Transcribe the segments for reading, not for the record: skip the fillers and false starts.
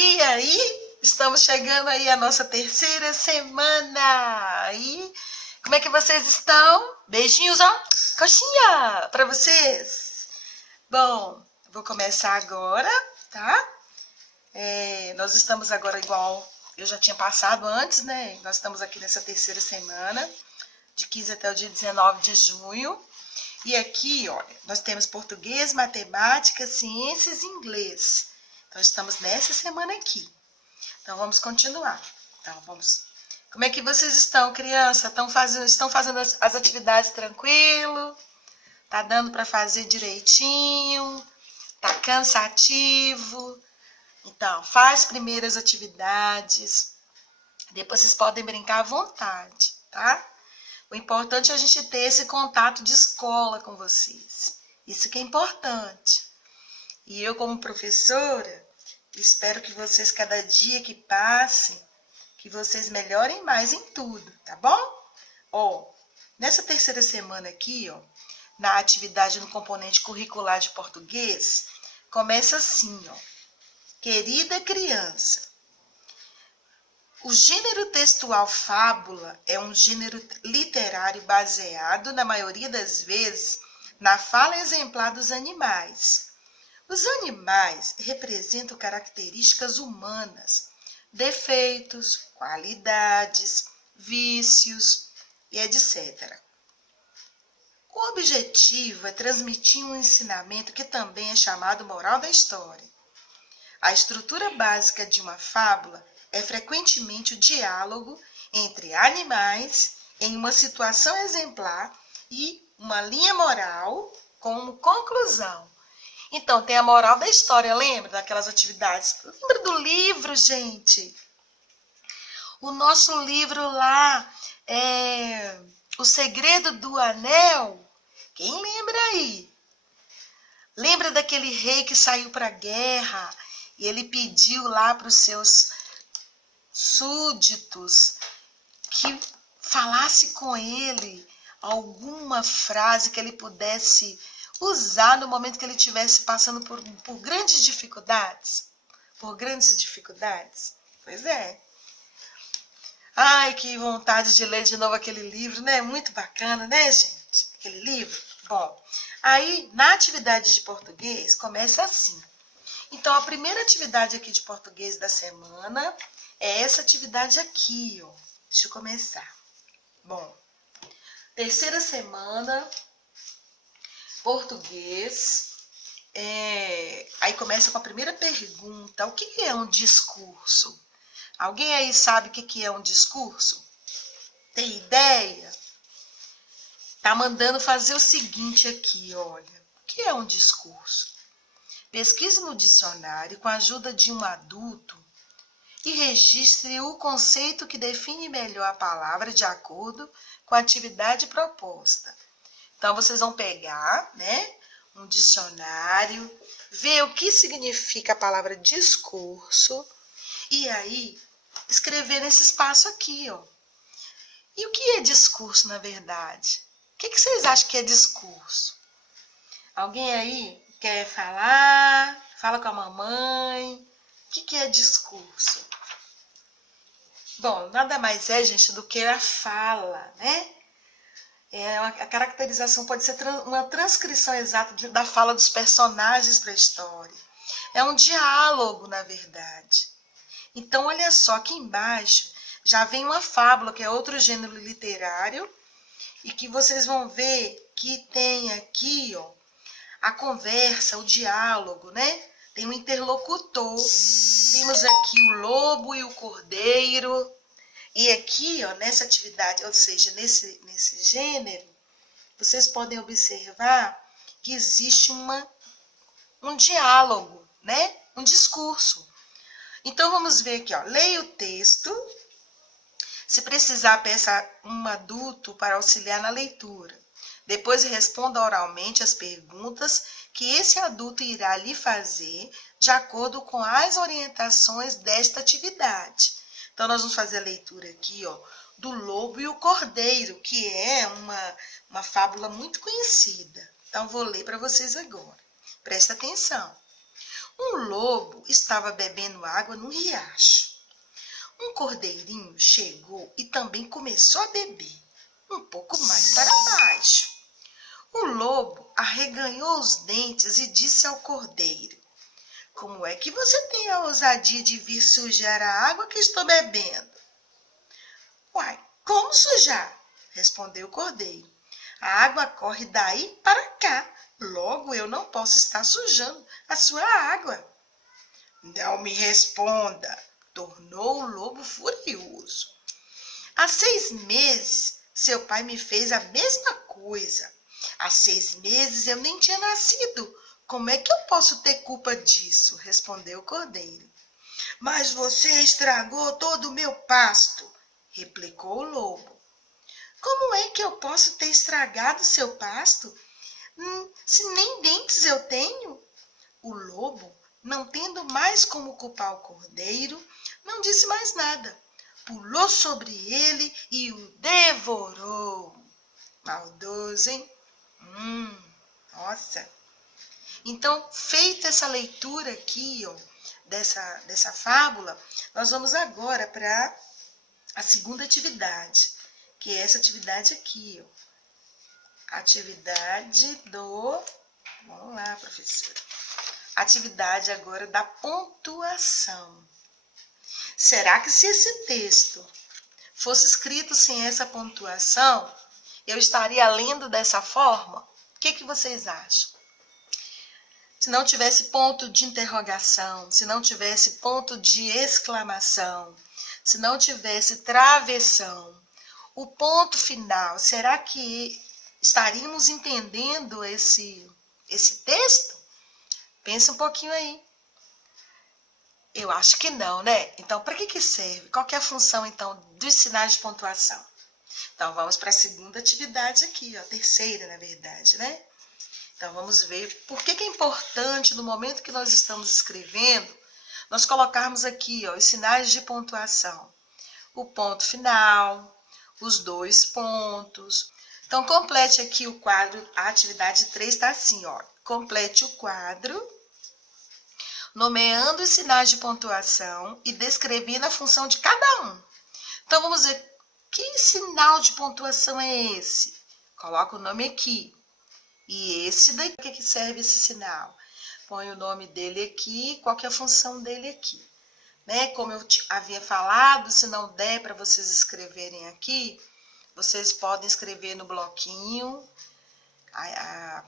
E aí, estamos chegando aí a nossa terceira semana. E como é que vocês estão? Beijinhos, ó, coxinha para vocês. Bom, vou começar agora, tá? Nós estamos agora igual eu já tinha passado antes, né? Nós estamos aqui nessa terceira semana, de 15 até o dia 19 de junho. E aqui, olha, nós temos português, matemática, ciências e inglês. Então, estamos nessa semana aqui. Então, vamos continuar. Então, vamos. Como é que vocês estão, criança? Estão fazendo as atividades tranquilo? Tá dando para fazer direitinho? Tá cansativo? Então, faz primeiro as atividades. Depois vocês podem brincar à vontade, tá? O importante é a gente ter esse contato de escola com vocês. Isso que é importante. E eu, como professora, espero que vocês, cada dia que passe, que vocês melhorem mais em tudo, tá bom? Ó, nessa terceira semana aqui, ó, na atividade no componente curricular de português, começa assim, ó. Querida criança, o gênero textual fábula é um gênero literário baseado, na maioria das vezes, na fala exemplar dos animais. Os animais representam características humanas, defeitos, qualidades, vícios e etc. O objetivo é transmitir um ensinamento que também é chamado moral da história. A estrutura básica de uma fábula é frequentemente o diálogo entre animais em uma situação exemplar e uma linha moral como conclusão. Então, tem a moral da história, lembra daquelas atividades? Lembra do livro, gente? O nosso livro lá é O Segredo do Anel. Quem lembra aí? Lembra daquele rei que saiu para a guerra e ele pediu lá para os seus súditos que falasse com ele alguma frase que ele pudesse usar no momento que ele estivesse passando por grandes dificuldades? Por grandes dificuldades? Pois é. Ai, que vontade de ler de novo aquele livro, né? Muito bacana, né, gente? Aquele livro. Bom, aí na atividade de português começa assim. Então, a primeira atividade aqui de português da semana é essa atividade aqui, ó. Deixa eu começar. Bom, terceira semana, português. Aí começa com a primeira pergunta. O que é um discurso? Alguém aí sabe o que é um discurso? Tem ideia? Tá mandando fazer o seguinte aqui, olha. O que é um discurso? Pesquise no dicionário com a ajuda de um adulto e registre o conceito que define melhor a palavra de acordo com a atividade proposta. Então, vocês vão pegar, né, um dicionário, ver o que significa a palavra discurso e aí escrever nesse espaço aqui, ó. E o que é discurso, na verdade? O que vocês acham que é discurso? Alguém aí quer falar? Fala com a mamãe. O que é discurso? Bom, nada mais é, gente, do que a fala, né? A caracterização pode ser uma transcrição exata da fala dos personagens para a história. É um diálogo, na verdade. Então, olha só, aqui embaixo já vem uma fábula, que é outro gênero literário, e que vocês vão ver que tem aqui, ó, a conversa, o diálogo, né? Tem um interlocutor. Temos aqui o lobo e o cordeiro. E aqui, ó, nessa atividade, ou seja, nesse gênero, vocês podem observar que existe um diálogo, né? Um discurso. Então, vamos ver aqui, ó. Leia o texto. Se precisar, peça um adulto para auxiliar na leitura. Depois responda oralmente as perguntas que esse adulto irá lhe fazer de acordo com as orientações desta atividade. Então, nós vamos fazer a leitura aqui, ó, do Lobo e o Cordeiro, que é uma fábula muito conhecida. Então, vou ler para vocês agora. Presta atenção. Um lobo estava bebendo água num riacho. Um cordeirinho chegou e também começou a beber, um pouco mais para baixo. O lobo arreganhou os dentes e disse ao cordeiro: como é que você tem a ousadia de vir sujar a água que estou bebendo? Uai, como sujar? Respondeu o cordeiro. A água corre daí para cá, logo eu não posso estar sujando a sua água. Não me responda, tornou o lobo furioso. Há 6 meses, seu pai me fez a mesma coisa. Há 6 meses eu nem tinha nascido. Como é que eu posso ter culpa disso? Respondeu o cordeiro. Mas você estragou todo o meu pasto, replicou o lobo. Como é que eu posso ter estragado seu pasto, se nem dentes eu tenho? O lobo, não tendo mais como culpar o cordeiro, não disse mais nada. Pulou sobre ele e o devorou. Maldoso, hein? Nossa! Então, feita essa leitura aqui, ó, dessa fábula, nós vamos agora para a segunda atividade, que é essa atividade aqui, ó. Atividade do... Vamos lá, professora. Atividade agora da pontuação. Será que se esse texto fosse escrito sem essa pontuação, eu estaria lendo dessa forma? O que vocês acham? Se não tivesse ponto de interrogação, se não tivesse ponto de exclamação, se não tivesse travessão, o ponto final, será que estaríamos entendendo esse texto? Pensa um pouquinho aí. Eu acho que não, né? Então, para que serve? Qual que é a função, então, dos sinais de pontuação? Então, vamos para a segunda atividade aqui, ó, a terceira, na verdade, né? Então, vamos ver por que é importante, no momento que nós estamos escrevendo, nós colocarmos aqui, ó, os sinais de pontuação. O ponto final, os 2 pontos. Então, complete aqui o quadro, a atividade 3 está assim, ó. Complete o quadro, nomeando os sinais de pontuação e descrevendo a função de cada um. Então, vamos ver, que sinal de pontuação é esse? Coloca o nome aqui. E esse daqui, para que serve esse sinal? Põe o nome dele aqui, qual que é a função dele aqui? Né? Como eu havia falado, se não der para vocês escreverem aqui, vocês podem escrever no bloquinho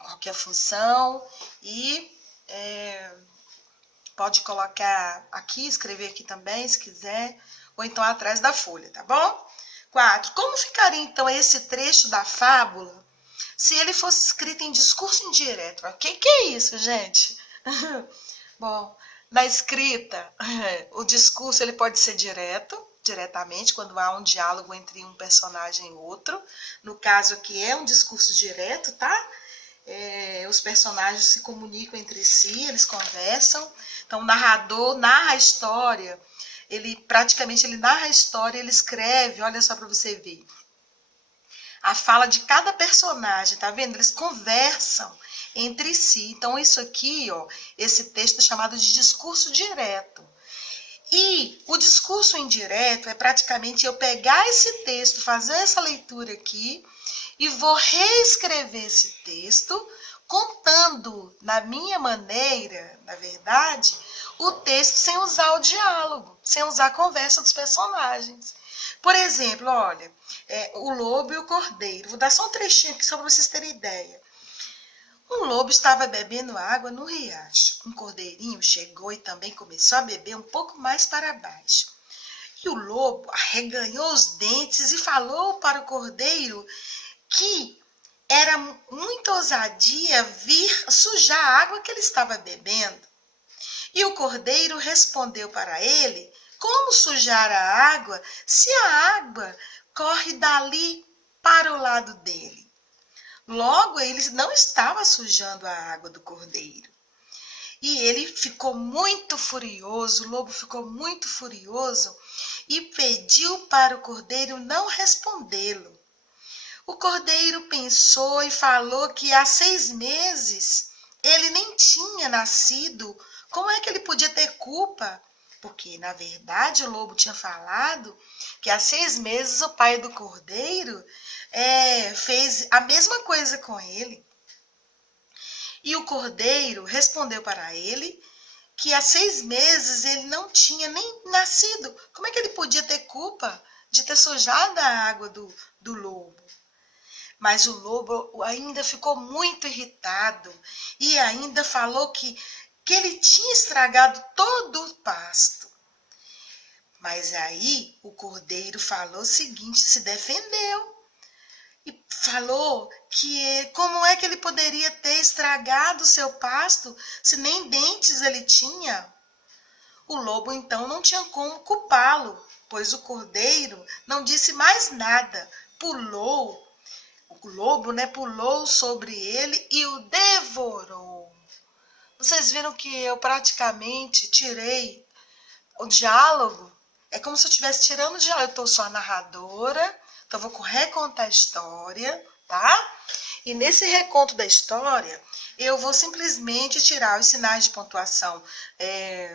qual que é a função e pode colocar aqui, escrever aqui também, se quiser, ou então atrás da folha, tá bom? 4. Como ficaria, então, esse trecho da fábula se ele fosse escrito em discurso indireto? O que é isso, gente? Bom, na escrita, o discurso ele pode ser diretamente, quando há um diálogo entre um personagem e outro. No caso aqui é um discurso direto, tá? Os personagens se comunicam entre si, eles conversam. Então, o narrador narra a história, ele narra a história, ele escreve, olha só para você ver. A fala de cada personagem, tá vendo? Eles conversam entre si. Então, isso aqui, ó, esse texto é chamado de discurso direto. E o discurso indireto é praticamente eu pegar esse texto, fazer essa leitura aqui e vou reescrever esse texto, contando na minha maneira, na verdade, o texto sem usar o diálogo, sem usar a conversa dos personagens. Por exemplo, olha, o lobo e o cordeiro. Vou dar só um trechinho aqui só para vocês terem ideia. Um lobo estava bebendo água no riacho. Um cordeirinho chegou e também começou a beber um pouco mais para baixo. E o lobo arreganhou os dentes e falou para o cordeiro que era muita ousadia vir sujar a água que ele estava bebendo. E o cordeiro respondeu para ele: como sujar a água se a água corre dali para o lado dele? Logo, ele não estava sujando a água do cordeiro. E ele ficou muito furioso, o lobo ficou muito furioso e pediu para o cordeiro não respondê-lo. O cordeiro pensou e falou que há 6 meses ele nem tinha nascido. Como é que ele podia ter culpa? Porque, na verdade, o lobo tinha falado que há 6 meses o pai do cordeiro fez a mesma coisa com ele. E o cordeiro respondeu para ele que há 6 meses ele não tinha nem nascido. Como é que ele podia ter culpa de ter sujado a água do lobo? Mas o lobo ainda ficou muito irritado e ainda falou que ele tinha estragado todo o pasto. Mas aí o cordeiro falou o seguinte, se defendeu. E falou que como é que ele poderia ter estragado o seu pasto se nem dentes ele tinha? O lobo então não tinha como culpá-lo, pois o cordeiro não disse mais nada. O lobo, pulou sobre ele e o devorou. Vocês viram que eu praticamente tirei o diálogo? É como se eu estivesse tirando o diálogo. Eu sou a narradora, então eu vou recontar a história, tá? E nesse reconto da história, eu vou simplesmente tirar os sinais de pontuação.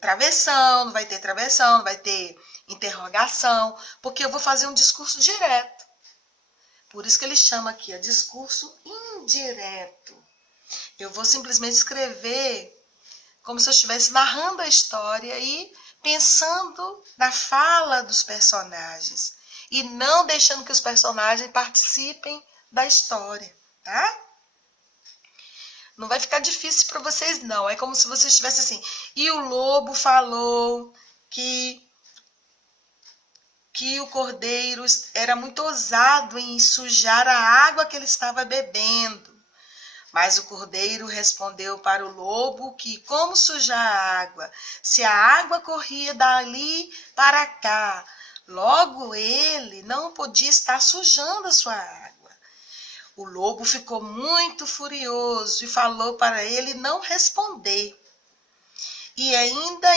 Travessão, não vai ter travessão, não vai ter interrogação, porque eu vou fazer um discurso direto. Por isso que ele chama aqui, discurso indireto. Eu vou simplesmente escrever como se eu estivesse narrando a história e pensando na fala dos personagens. E não deixando que os personagens participem da história, tá? Não vai ficar difícil para vocês, não. É como se você estivesse assim. E o lobo falou que o cordeiro era muito ousado em sujar a água que ele estava bebendo. Mas o cordeiro respondeu para o lobo que como sujar a água, se a água corria dali para cá, logo ele não podia estar sujando a sua água. O lobo ficou muito furioso e falou para ele não responder. E ainda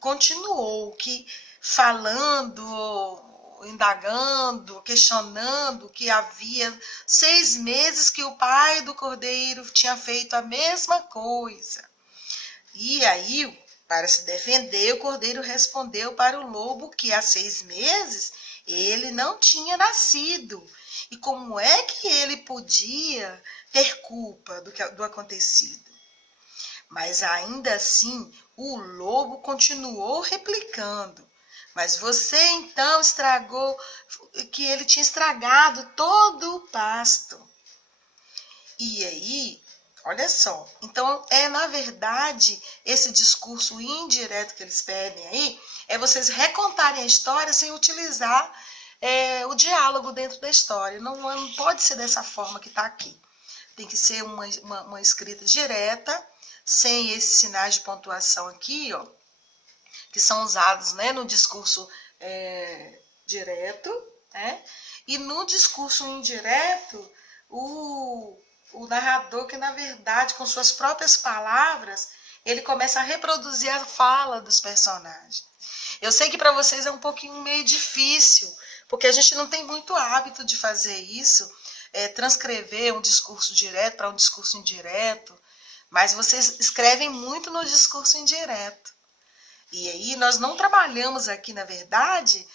continuou que falando, indagando, questionando que havia 6 meses que o pai do cordeiro tinha feito a mesma coisa. E aí, para se defender, o cordeiro respondeu para o lobo que há 6 meses ele não tinha nascido. E como é que ele podia ter culpa do acontecido? Mas ainda assim, o lobo continuou replicando. Mas você então estragou, que ele tinha estragado todo o pasto. E aí, olha só, então na verdade, esse discurso indireto que eles pedem aí, é vocês recontarem a história sem utilizar o diálogo dentro da história. Não pode ser dessa forma que está aqui. Tem que ser uma escrita direta, sem esses sinais de pontuação aqui, ó, que são usados, né, no discurso direto, né? E no discurso indireto, o narrador, que na verdade, com suas próprias palavras, ele começa a reproduzir a fala dos personagens. Eu sei que para vocês é um pouquinho meio difícil, porque a gente não tem muito hábito de fazer isso, transcrever um discurso direto para um discurso indireto, mas vocês escrevem muito no discurso indireto. E aí nós não trabalhamos aqui, na verdade,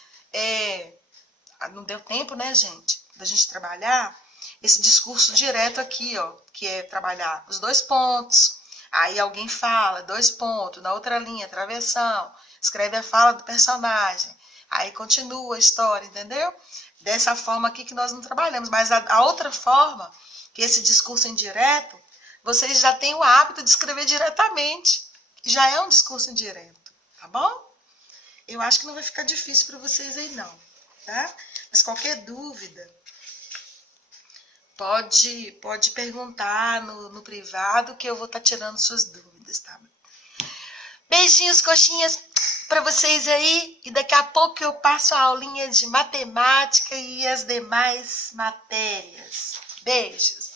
não deu tempo, né, gente, da gente trabalhar esse discurso direto aqui, ó, que é trabalhar os 2 pontos, aí alguém fala, 2 pontos, na outra linha, travessão, escreve a fala do personagem, aí continua a história, entendeu? Dessa forma aqui que nós não trabalhamos, mas a outra forma, que esse discurso indireto, vocês já têm o hábito de escrever diretamente, já é um discurso indireto. Tá bom? Eu acho que não vai ficar difícil para vocês aí não, tá? Mas qualquer dúvida, pode perguntar no privado que eu vou estar tirando suas dúvidas, tá? Beijinhos, coxinhas para vocês aí. E daqui a pouco eu passo a aulinha de matemática e as demais matérias. Beijos.